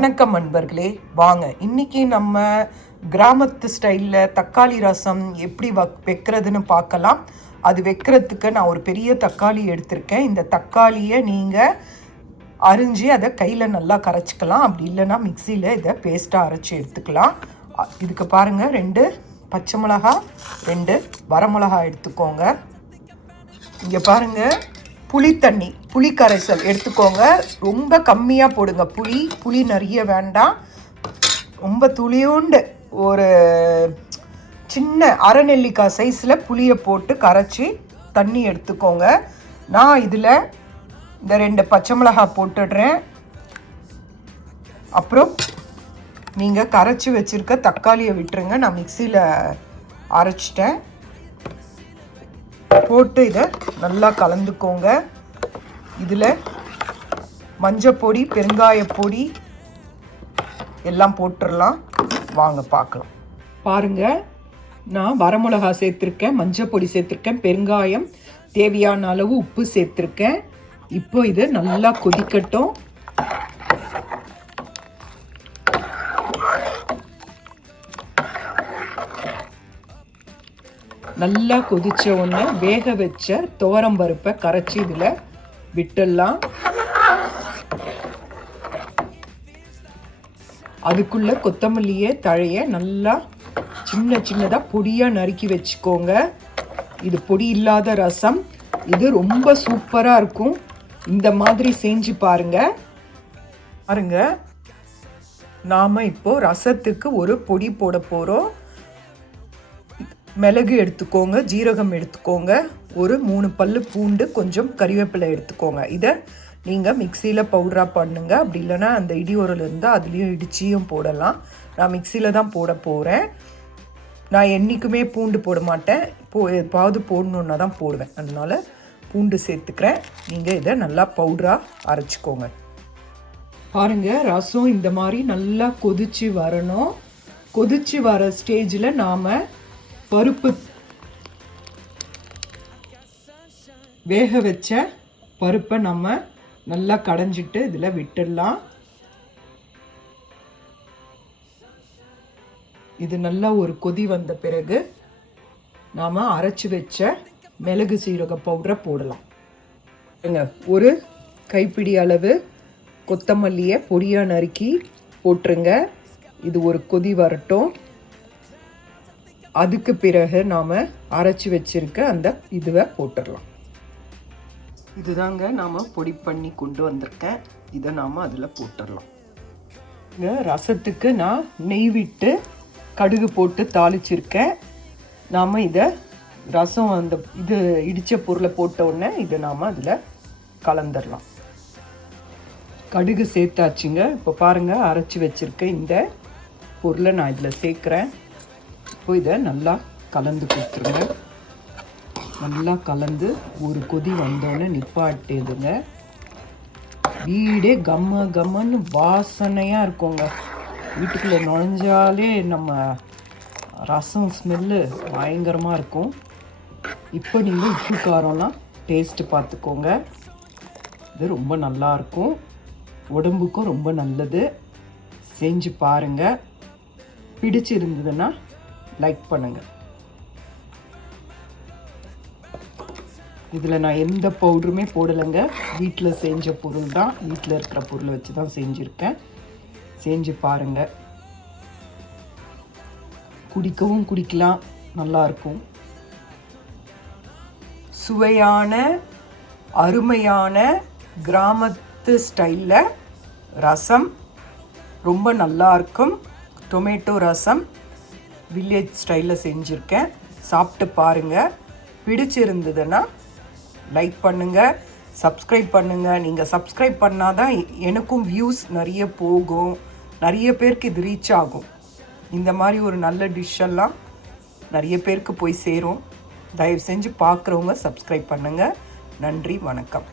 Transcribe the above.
வணக்கம் நண்பர்களே, வாங்க இன்னைக்கு நம்ம கிராமத்து ஸ்டைலில் தக்காளி ரசம் எப்படி வைக்கிறதுன்னு பார்க்கலாம். அது வைக்கிறதுக்கு நான் ஒரு பெரிய தக்காளி எடுத்திருக்கேன். இந்த தக்காளியை நீங்கள் அரிஞ்சு அதை கையில் நல்லா கரைச்சிக்கலாம். அப்படி இல்லைன்னா மிக்சியில் இதை பேஸ்ட்டாக அரைச்சி எடுத்துக்கலாம். இதுக்கு பாருங்கள், 2 பச்சை மிளகா, 2 வரமிளகா எடுத்துக்கோங்க. இங்கே பாருங்கள், புளி கரைசல் எடுத்துக்கோங்க. ரொம்ப கம்மியாக போடுங்க. புளி நிறைய வேண்டாம். ரொம்ப துளியுண்டு ஒரு சின்ன அரை நெல்லிக்காய் சைஸில் புளியை போட்டு கரைச்சி தண்ணி எடுத்துக்கோங்க. நான் இதில் இந்த 2 பச்சை மிளகாய் போட்டுடுறேன். அப்புறம் நீங்கள் கரைச்சி வச்சுருக்க தக்காளியை விட்டுருங்க. நான் மிக்சியில் அரைச்சிட்டேன். போட்டு இதை நல்லா கலந்துக்கோங்க. இதில் மஞ்சப்பொடி, பெருங்காயப்பொடி எல்லாம் போட்டுடலாம். வாங்க பார்க்கலாம். பாருங்கள், நான் வரமிளகா சேர்த்துருக்கேன், மஞ்சப்பொடி சேர்த்துருக்கேன், பெருங்காயம், தேவையான அளவு உப்பு சேர்த்துருக்கேன். இப்போ இது நல்லா கொதிக்கட்டும். நல்லா கொதிச்ச உடனே வேக வச்ச துவரம்பருப்பை கரைச்சி இதில் விட்டுடலாம். அதுக்குள்ள கொத்தமல்லியை தழைய நல்லா சின்னதாக பொடியாக நறுக்கி வச்சுக்கோங்க. இது பொடி இல்லாத ரசம். இது ரொம்ப சூப்பராக இருக்கும். இந்த மாதிரி செஞ்சு பாருங்க. நாம் இப்போ ரசத்துக்கு ஒரு பொடி போட போகிறோம். மிளகு எடுத்துக்கோங்க, ஜீரகம் எடுத்துக்கோங்க, ஒரு 3 பல்லு பூண்டு, கொஞ்சம் கறிவேப்பிலை எடுத்துக்கோங்க. இதை நீங்கள் மிக்சியில் பவுடராக பண்ணுங்க. அப்படி இல்லைன்னா அந்த இடி உரல் இருந்தால் அதுலேயும் இடிச்சியும் போடலாம். நான் மிக்சியில் தான் போட போகிறேன். நான் என்றைக்குமே பூண்டு போட மாட்டேன். எப்பாவது போடணுன்னா தான் போடுவேன். அதனால் பூண்டு சேர்த்துக்கிறேன். நீங்கள் இதை நல்லா பவுடராக அரைச்சிக்கோங்க. பாருங்கள், ரசம் இந்த மாதிரி நல்லா கொதிச்சு வரணும். கொதிச்சு வர ஸ்டேஜில் நாம் பருப்பு, வேக வச்ச பருப்பை நம்ம நல்லா கடைஞ்சிட்டு இதில் விட்டுடலாம். இது நல்லா ஒரு கொதி வந்த பிறகு நாம் அரைச்சி வச்ச மிளகு சீரக பவுடரை போடலாம். ஒரு கைப்பிடி அளவு கொத்தமல்லியை பொடியாக நறுக்கி போட்டுருங்க. இது ஒரு கொதி வரட்டும். அதுக்கு பிறகு நாம் அரைச்சி வச்சிருக்க அந்த இதுவை போட்டுடலாம். இதுதாங்க நாம் பொடி பண்ணி கொண்டு வந்திருக்கேன். இதை நாம் அதில் போட்டுடலாம். ரசத்துக்கு நான் நெய் விட்டு கடுகு போட்டு தாளிச்சிருக்கேன். நாம் இதை ரசம் அந்த இது இடித்த பொருளை போட்ட உடனே இதை நாம் அதில் கலந்துடலாம். கடுகு சேர்த்தாச்சுங்க. இப்போ பாருங்கள், அரைச்சி வச்சுருக்க இந்த பொருளை நான் இதில் சேர்க்குறேன். இப்போ இதை நல்லா கலந்து கொடுத்துருங்க. நல்லா கலந்து ஒரு கொதி வந்தோடனே நிப்பாட்டிடுங்க. வீடே கம்மன்னு வாசனையாக இருக்குங்க. வீட்டுக்குள்ளே நுழைஞ்சாலே நம்ம ரசம் ஸ்மெல்லு பயங்கரமாக இருக்கும். இப்போ நீங்கள் உப்பு காரம்லாம் டேஸ்ட்டு பார்த்துக்கோங்க. இது ரொம்ப நல்லாயிருக்கும், உடம்புக்கும் ரொம்ப நல்லது. செஞ்சு பாருங்கள். பிடிச்சிருந்ததுன்னா லைக் பண்ணுங்கள். இதில் நான் எந்த பவுடருமே போடலைங்க. வீட்டில் செஞ்ச பொருள் தான், வீட்டில் இருக்கிற பொருளை வச்சு தான் செஞ்சுருக்கேன். செஞ்சு பாருங்கள். குடிக்கவும் குடிக்கலாம், நல்லாயிருக்கும். சுவையான அருமையான கிராமத்து ஸ்டைலில் ரசம் ரொம்ப நல்லாயிருக்கும். டொமேட்டோ ரசம் வில்லேஜ் ஸ்டைலில் செஞ்சுருக்கேன். சாப்பிட்டு பாருங்கள். பிடிச்சிருந்ததுன்னா லைக் பண்ணுங்கள், சப்ஸ்கிரைப் பண்ணுங்கள். நீங்கள் சப்ஸ்கிரைப் பண்ணால் தான் எனக்கும் வியூஸ் நிறைய போகும், நிறைய பேருக்கு இது ரீச் ஆகும். இந்த மாதிரி ஒரு நல்ல டிஷ்ஷெல்லாம் நிறைய பேருக்கு போய் சேரும். தயவு செஞ்சு பார்க்குறவங்க சப்ஸ்கிரைப் பண்ணுங்கள். நன்றி, வணக்கம்.